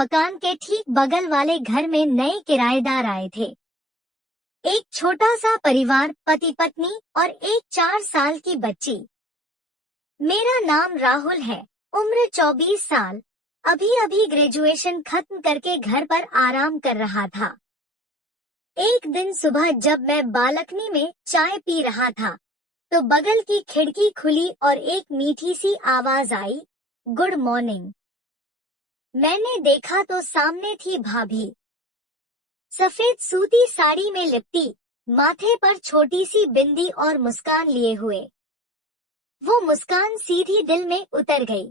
मकान के ठीक बगल वाले घर में नए किराएदार आए थे। एक छोटा सा परिवार, पति पत्नी और एक 4 साल की बच्ची। मेरा नाम राहुल है, उम्र 24 साल। अभी अभी ग्रेजुएशन खत्म करके घर पर आराम कर रहा था। एक दिन सुबह जब मैं बालकनी में चाय पी रहा था, तो बगल की खिड़की खुली और एक मीठी सी आवाज आई, गुड मॉर्निंग। मैंने देखा तो सामने थी भाभी, सफेद सूती साड़ी में लिपटी, माथे पर छोटी सी बिंदी और मुस्कान लिए हुए। वो मुस्कान सीधी दिल में उतर गई।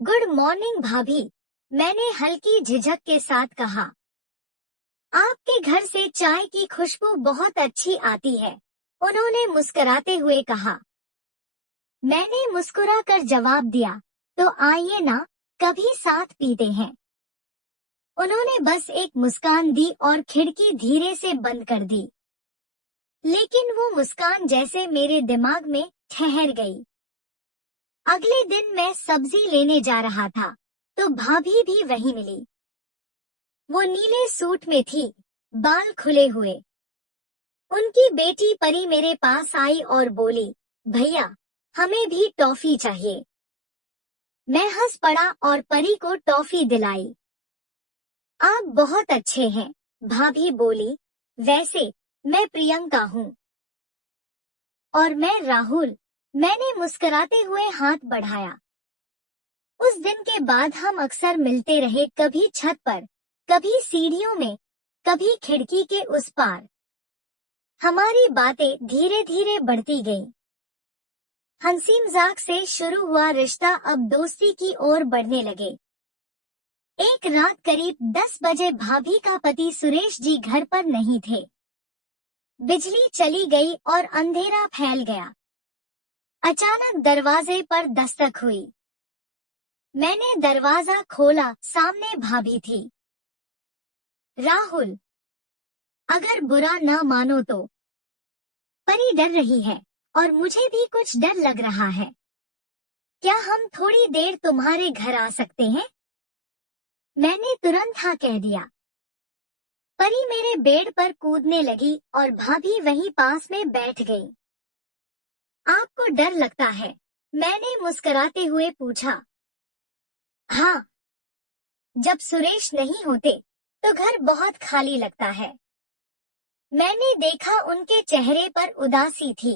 गुड मॉर्निंग भाभी, मैंने हल्की झिझक के साथ कहा। आपके घर से चाय की खुशबू बहुत अच्छी आती है, उन्होंने मुस्कुराते हुए कहा। मैंने मुस्कुराकर जवाब दिया, तो आइए ना, कभी साथ पीते हैं। उन्होंने बस एक मुस्कान दी और खिड़की धीरे से बंद कर दी। लेकिन वो मुस्कान जैसे मेरे दिमाग में ठहर गई। अगले दिन मैं सब्जी लेने जा रहा था, तो भाभी भी वहीं मिली। वो नीले सूट में थी, बाल खुले हुए। उनकी बेटी परी मेरे पास आई और बोली, भैया, हमें भी टॉफी चाहिए। मैं हंस पड़ा और परी को टॉफी दिलाई। आप बहुत अच्छे हैं, भाभी बोली। वैसे मैं प्रियंका हूँ। और मैं राहुल, मैंने मुस्कुराते हुए हाथ बढ़ाया। उस दिन के बाद हम अक्सर मिलते रहे, कभी छत पर, कभी सीढ़ियों में, कभी खिड़की के उस पार। हमारी बातें धीरे धीरे बढ़ती गईं। हंसी मजाक से शुरू हुआ रिश्ता अब दोस्ती की ओर बढ़ने लगे। एक रात करीब 10 बजे भाभी का पति सुरेश जी घर पर नहीं थे। बिजली चली गई और अंधेरा फैल गया। अचानक दरवाजे पर दस्तक हुई। मैंने दरवाजा खोला, सामने भाभी थी। राहुल, अगर बुरा ना मानो तो, परी डर रही है और मुझे भी कुछ डर लग रहा है। क्या हम थोड़ी देर तुम्हारे घर आ सकते हैं? मैंने तुरंत हाँ कह दिया। परी मेरे बेड पर कूदने लगी और भाभी वहीं पास में बैठ गई। आपको डर लगता है? मैंने मुस्कुराते हुए पूछा। हाँ, जब सुरेश नहीं होते तो घर बहुत खाली लगता है। मैंने देखा उनके चेहरे पर उदासी थी।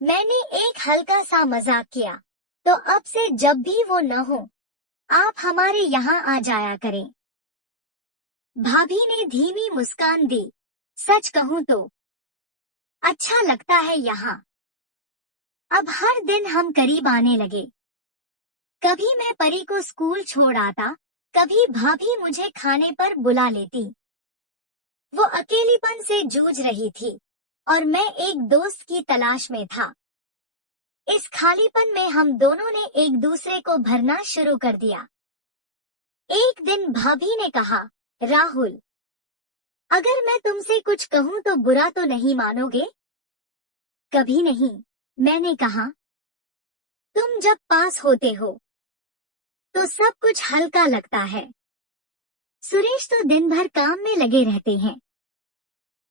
मैंने एक हल्का सा मजाक किया, तो अब से जब भी वो न हो, आप हमारे यहाँ आ जाया करें। भाभी ने धीमी मुस्कान दी। सच कहूँ तो अच्छा लगता है यहाँ। अब हर दिन हम करीब आने लगे। कभी मैं परी को स्कूल छोड़ आता, कभी भाभी मुझे खाने पर बुला लेती। वो अकेलीपन से जूझ रही थी और मैं एक दोस्त की तलाश में था। इस खालीपन में हम दोनों ने एक दूसरे को भरना शुरू कर दिया। एक दिन भाभी ने कहा, राहुल, अगर मैं तुमसे कुछ कहूँ तो बुरा तो नहीं मानोगे? कभी नहीं, मैंने कहा। तुम जब पास होते हो तो सब कुछ हल्का लगता है। सुरेश तो दिन भर काम में लगे रहते हैं।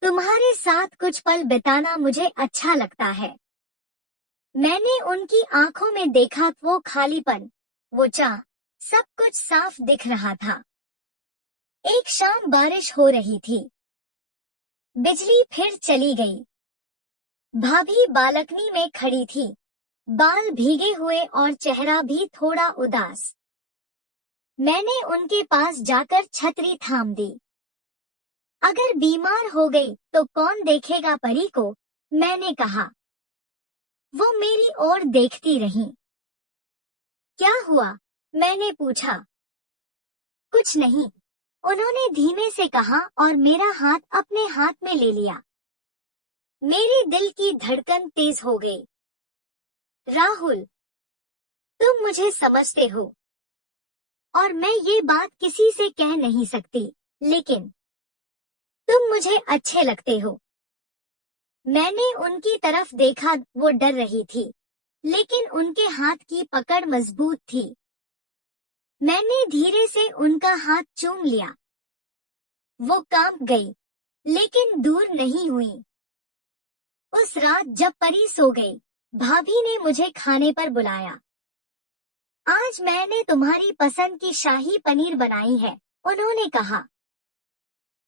तुम्हारे साथ कुछ पल बिताना मुझे अच्छा लगता है। मैंने उनकी आंखों में देखा, वो खालीपन, वो चाह, सब कुछ साफ दिख रहा था। एक शाम बारिश हो रही थी। बिजली फिर चली गई। भाभी बालकनी में खड़ी थी, बाल भीगे हुए और चेहरा भी थोड़ा उदास। मैंने उनके पास जाकर छतरी थाम दी। अगर बीमार हो गई तो कौन देखेगा परी को? मैंने कहा। वो मेरी ओर देखती रही। क्या हुआ? मैंने पूछा। कुछ नहीं, उन्होंने धीमे से कहा और मेरा हाथ अपने हाथ में ले लिया। मेरे दिल की धड़कन तेज हो गई। राहुल, तुम मुझे समझते हो और मैं ये बात किसी से कह नहीं सकती, लेकिन तुम मुझे अच्छे लगते हो। मैंने उनकी तरफ देखा, वो डर रही थी, लेकिन उनके हाथ की पकड़ मजबूत थी। मैंने धीरे से उनका हाथ चूम लिया। वो कांप गई, लेकिन दूर नहीं हुई। उस रात जब परी सो गई, भाभी ने मुझे खाने पर बुलाया। आज मैंने तुम्हारी पसंद की शाही पनीर बनाई है, उन्होंने कहा।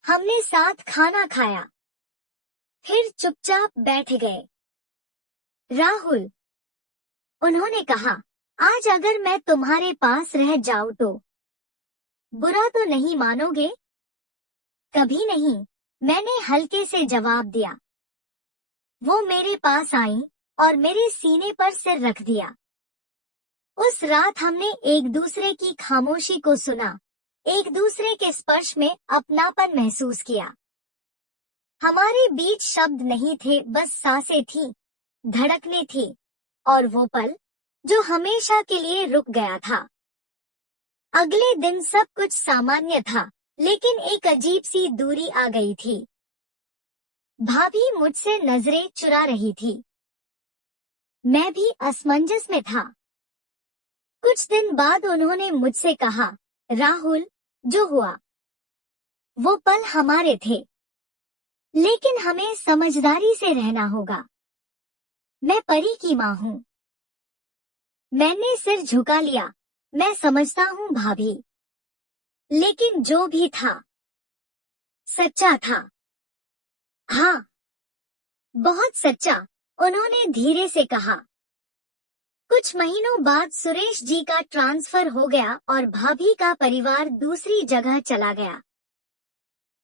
हमने साथ खाना खाया, फिर चुपचाप बैठ गए। राहुल, उन्होंने कहा, आज अगर मैं तुम्हारे पास रह जाऊं तो बुरा तो नहीं मानोगे? कभी नहीं, मैंने हल्के से जवाब दिया। वो मेरे पास आई और मेरे सीने पर सिर रख दिया। उस रात हमने एक दूसरे की खामोशी को सुना, एक दूसरे के स्पर्श में अपनापन महसूस किया। हमारे बीच शब्द नहीं थे, बस सांसें थीं, धड़कने थी, और वो पल जो हमेशा के लिए रुक गया था। अगले दिन सब कुछ सामान्य था, लेकिन एक अजीब सी दूरी आ गई थी। भाभी मुझसे नजरें चुरा रही थी। मैं भी असमंजस में था। कुछ दिन बाद उन्होंने मुझसे कहा, राहुल, जो हुआ वो पल हमारे थे, लेकिन हमें समझदारी से रहना होगा। मैं परी की माँ हूँ। मैंने सिर झुका लिया। मैं समझता हूँ भाभी, लेकिन जो भी था सच्चा था। हाँ, बहुत सच्चा, उन्होंने धीरे से कहा। कुछ महीनों बाद सुरेश जी का ट्रांसफर हो गया और भाभी का परिवार दूसरी जगह चला गया।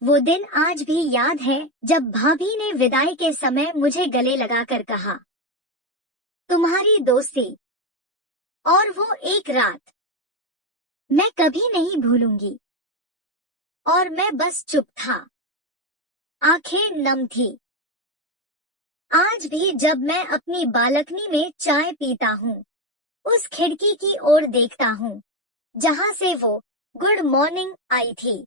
वो दिन आज भी याद है जब भाभी ने विदाई के समय मुझे गले लगाकर कहा, तुम्हारी दोस्ती और वो एक रात मैं कभी नहीं भूलूंगी। और मैं बस चुप था, आंखें नम थी। आज भी जब मैं अपनी बालकनी में चाय पीता हूँ, उस खिड़की की ओर देखता हूँ जहाँ से वो गुड मॉर्निंग आई थी,